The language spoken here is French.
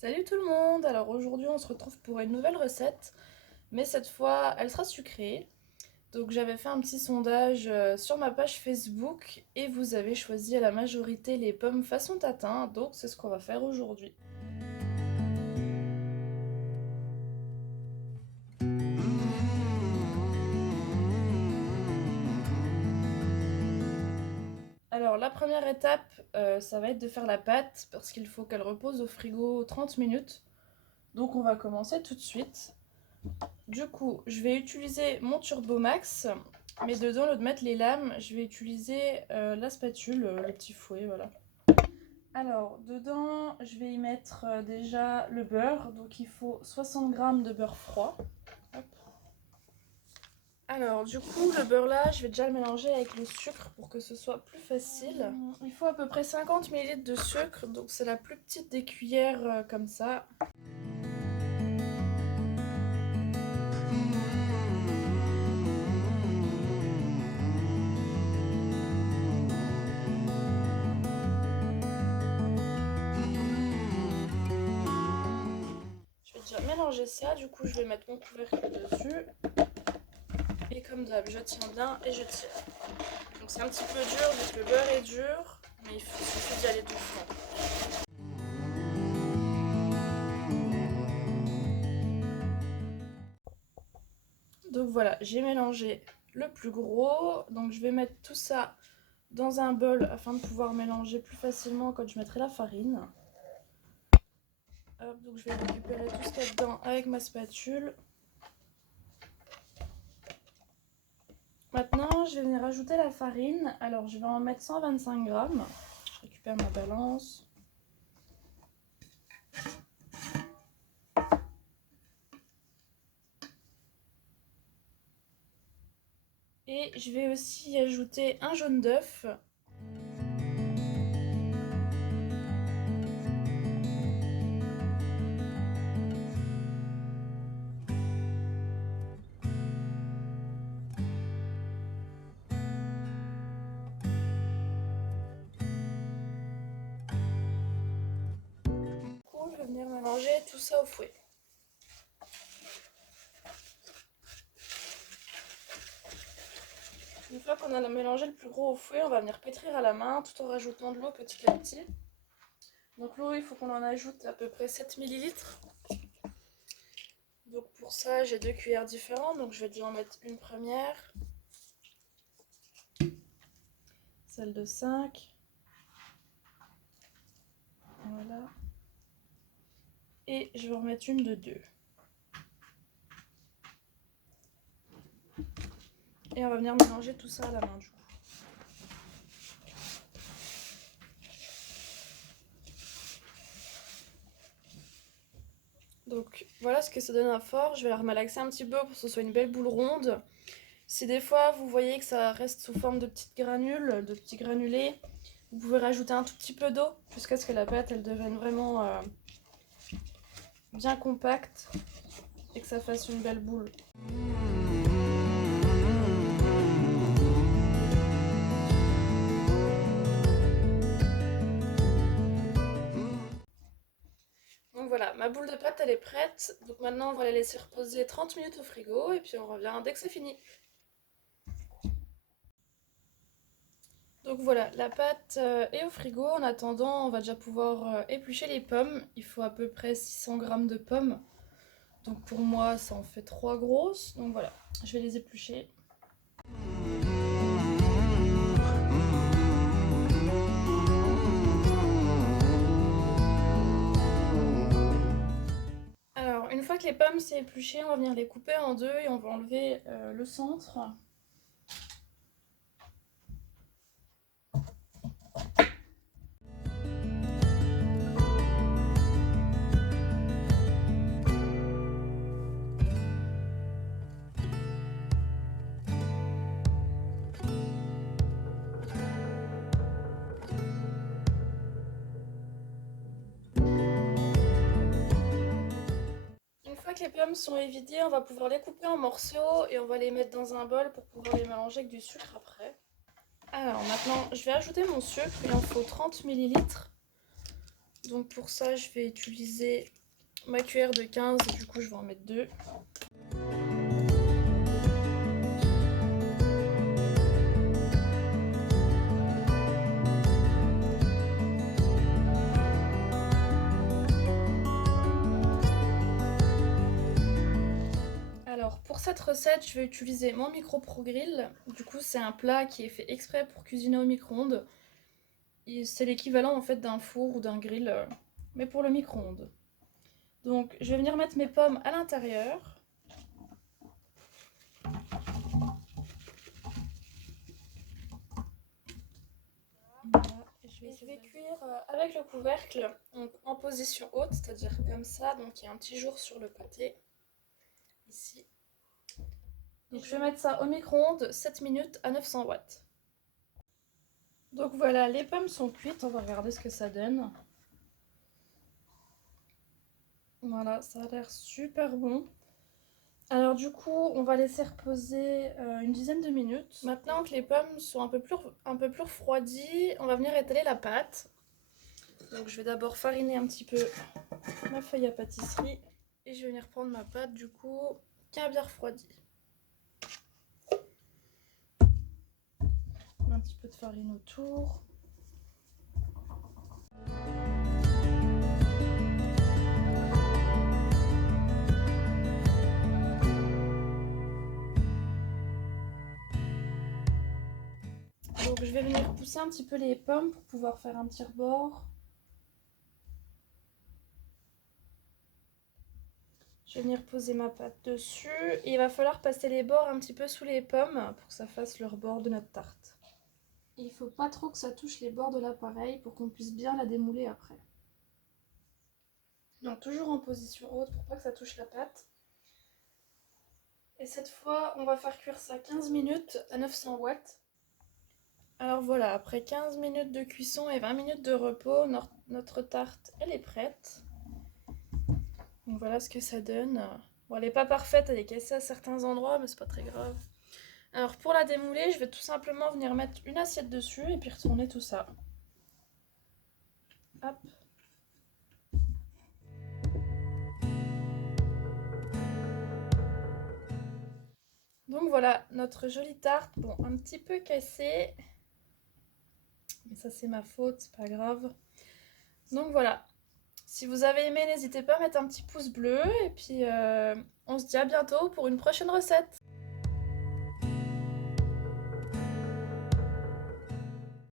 Salut tout le monde! Alors aujourd'hui on se retrouve pour une nouvelle recette, mais cette fois elle sera sucrée. Donc j'avais fait un petit sondage sur ma page Facebook et vous avez choisi à la majorité les pommes façon tatin, donc c'est ce qu'on va faire aujourd'hui. Alors la première étape, ça va être de faire la pâte parce qu'il faut qu'elle repose au frigo 30 minutes. Donc on va commencer tout de suite. Du coup, je vais utiliser mon Turbo Max, mais dedans, au lieu de mettre les lames, je vais utiliser la spatule, le petit fouet, voilà. Alors, dedans, je vais y mettre déjà le beurre, donc il faut 60 g de beurre froid. Hop. Alors, du coup, le beurre là, je vais déjà le mélanger avec le sucre pour que ce soit plus facile. Il faut à peu près 50 ml de sucre, donc c'est la plus petite des cuillères comme ça. Je vais déjà mélanger ça, du coup je vais mettre mon couvercle dessus. Et comme d'hab, je tiens bien et je tire. Donc c'est un petit peu dur vu que le beurre est dur, mais il suffit d'y aller doucement. Donc voilà, j'ai mélangé le plus gros. Donc je vais mettre tout ça dans un bol afin de pouvoir mélanger plus facilement quand je mettrai la farine. Hop, donc je vais récupérer tout ce qu'il y a dedans avec ma spatule. Maintenant, je vais venir ajouter la farine. Alors, je vais en mettre 125 g. Je récupère ma balance. Et je vais aussi ajouter un jaune d'œuf. Je vais venir mélanger tout ça au fouet. Une fois qu'on a mélangé le plus gros au fouet, on va venir pétrir à la main tout en rajoutant de l'eau petit à petit. Donc l'eau, il faut qu'on en ajoute à peu près 7 ml. Donc pour ça, j'ai 2 cuillères différentes, donc je vais déjà en mettre une première. Celle de 5. Voilà. Et je vais en remettre une de 2. Et on va venir mélanger tout ça à la main du coup. Donc voilà ce que ça donne à fort. Je vais la remalaxer un petit peu pour que ce soit une belle boule ronde. Si des fois vous voyez que ça reste sous forme de petites granules, de petits granulés, vous pouvez rajouter un tout petit peu d'eau jusqu'à ce que la pâte elle devienne vraiment bien compacte et que ça fasse une belle boule. Donc voilà, ma boule de pâte elle est prête. Donc maintenant on va la laisser reposer 30 minutes au frigo et puis on revient dès que c'est fini. Donc voilà, la pâte est au frigo. En attendant, on va déjà pouvoir éplucher les pommes. Il faut à peu près 600 g de pommes. Donc pour moi, ça en fait 3 grosses. Donc voilà, je vais les éplucher. Alors, une fois que les pommes sont épluchées, on va venir les couper en deux et on va enlever le centre. Une fois que les pommes sont évidées, on va pouvoir les couper en morceaux et on va les mettre dans un bol pour pouvoir les mélanger avec du sucre après. Alors maintenant, je vais ajouter mon sucre, il en faut 30 ml. Donc pour ça, je vais utiliser ma cuillère de 15, du coup je vais en mettre 2. Alors pour cette recette, je vais utiliser mon micro Pro Grill. Du coup, c'est un plat qui est fait exprès pour cuisiner au micro-ondes. C'est l'équivalent en fait d'un four ou d'un grill, mais pour le micro-ondes. Donc je vais venir mettre mes pommes à l'intérieur. Voilà. Et je vais cuire avec le couvercle, donc en position haute, c'est-à-dire comme ça. Donc il y a un petit jour sur le pâté, ici. Donc je vais mettre ça au micro-ondes 7 minutes à 900 watts. Donc voilà, les pommes sont cuites, on va regarder ce que ça donne. Voilà, ça a l'air super bon. Alors du coup, on va laisser reposer une dizaine de minutes. Maintenant que les pommes sont un peu plus refroidies, on va venir étaler la pâte. Donc je vais d'abord fariner un petit peu ma feuille à pâtisserie. Et je vais venir prendre ma pâte du coup, qui a bien refroidi. Un petit peu de farine autour. Donc je vais venir pousser un petit peu les pommes pour pouvoir faire un petit rebord. Je vais venir poser ma pâte dessus et il va falloir passer les bords un petit peu sous les pommes pour que ça fasse le rebord de notre tarte. Il ne faut pas trop que ça touche les bords de l'appareil pour qu'on puisse bien la démouler après. Donc toujours en position haute pour pas que ça touche la pâte. Et cette fois, on va faire cuire ça 15 minutes à 900 watts. Alors voilà, après 15 minutes de cuisson et 20 minutes de repos, notre tarte elle est prête. Donc voilà ce que ça donne. Bon, elle n'est pas parfaite, elle est cassée à certains endroits, mais c'est pas très grave. Alors pour la démouler, je vais tout simplement venir mettre une assiette dessus et puis retourner tout ça. Hop. Donc voilà, notre jolie tarte, bon, un petit peu cassée. Mais ça c'est ma faute, c'est pas grave. Donc voilà. Si vous avez aimé, n'hésitez pas à mettre un petit pouce bleu. Et puis on se dit à bientôt pour une prochaine recette.